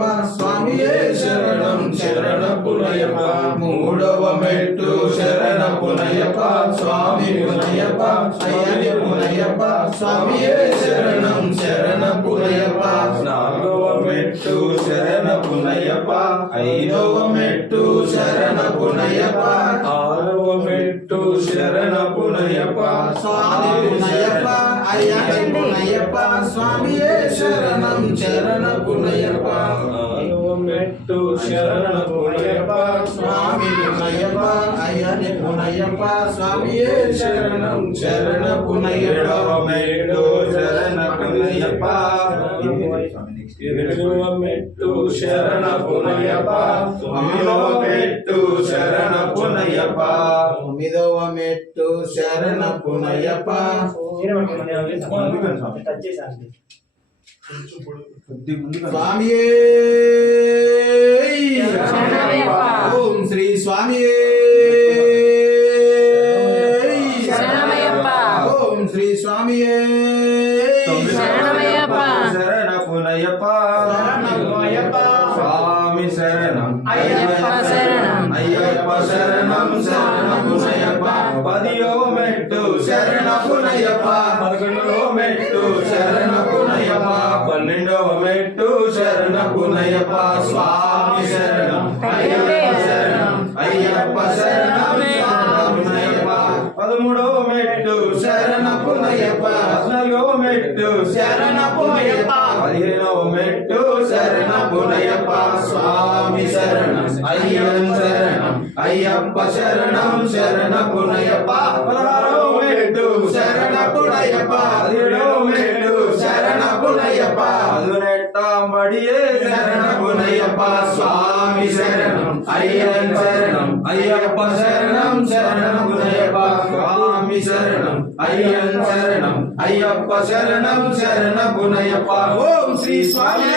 పునయప్ప స్వామియే శరణం శరణ పునయప్ప మూడవ మెట్టు శరణ పునయప్ప స్వామి పునయప్ప అయ్యని పునయప్ప స్వామియే శరణం శరణ పునయప్ప నాలుగవ మెట్టు శరణ పునయప్ప ఐదవ మెట్టు శరణ పునయప్ప ఆరవ మెట్టు శరణ పునయప్ప స్వామి పునయప్ప అయ్యని పునయప్ప స్వామియే శరణం శరణ పునయప్ప ఏడవ మెట్టు శరణ పునయప్ప స్వామి పునయప్ప అయ్యని పునయప్ప స్వామియే శరణం శరణ పునయప్ప మెట్టు శరణ పునయప్ప ఏడవ మెట్టు శరణ పునయప్ప తొమ్మిదవ మెట్టు శరణ పునయప్ప తొమ్మిదవ మెట్టు శరణ పునయప్ప స్వామియే ఓం శ్రీ స్వామియే ఓం శ్రీ స్వామియే శరణ పునయప్ప స్వామి శరణం అయ్యప్ప శరణం అయ్యప్ప శరణం శరణ పునయప్ప పదియో మెట్టు శరణ పునయప్ప పదకొండవ మెట్టు శరణ పునయప్ప పన్నెండవ మెట్టు శరణ పునయప్ప స్వామి శరణం అయ్యప్ప శరణం అయ్యప్ప శరణం శరణ పునయప్ప పదమూడవ మెట్టు శరణ పునయప్ప పద్నాలుగవ మెట్టు శరణ పునయప్ప పదిహేనవ మెట్టు శరణ పునయప్ప స్వామి శరణం అయ్యప్ప శరణం అయ్యప్ప శరణం శరణ పునయప్ప పదహారవ మెట్టు శరణ పునయప్ప పదిహేడవ మెట్టు శరణ పునయప్ప పదునెట్టాంబడియే శరణ పునయప్ప స్వామి శరణం అయ్యప్ప శరణం అయ్యప్ప శరణం శరణ పునయప్ప స్వామి శరణం అయ్యప్ప శరణం అయ్యప్ప శరణం శరణ పునయప్ప ఓం శ్రీ స్వామి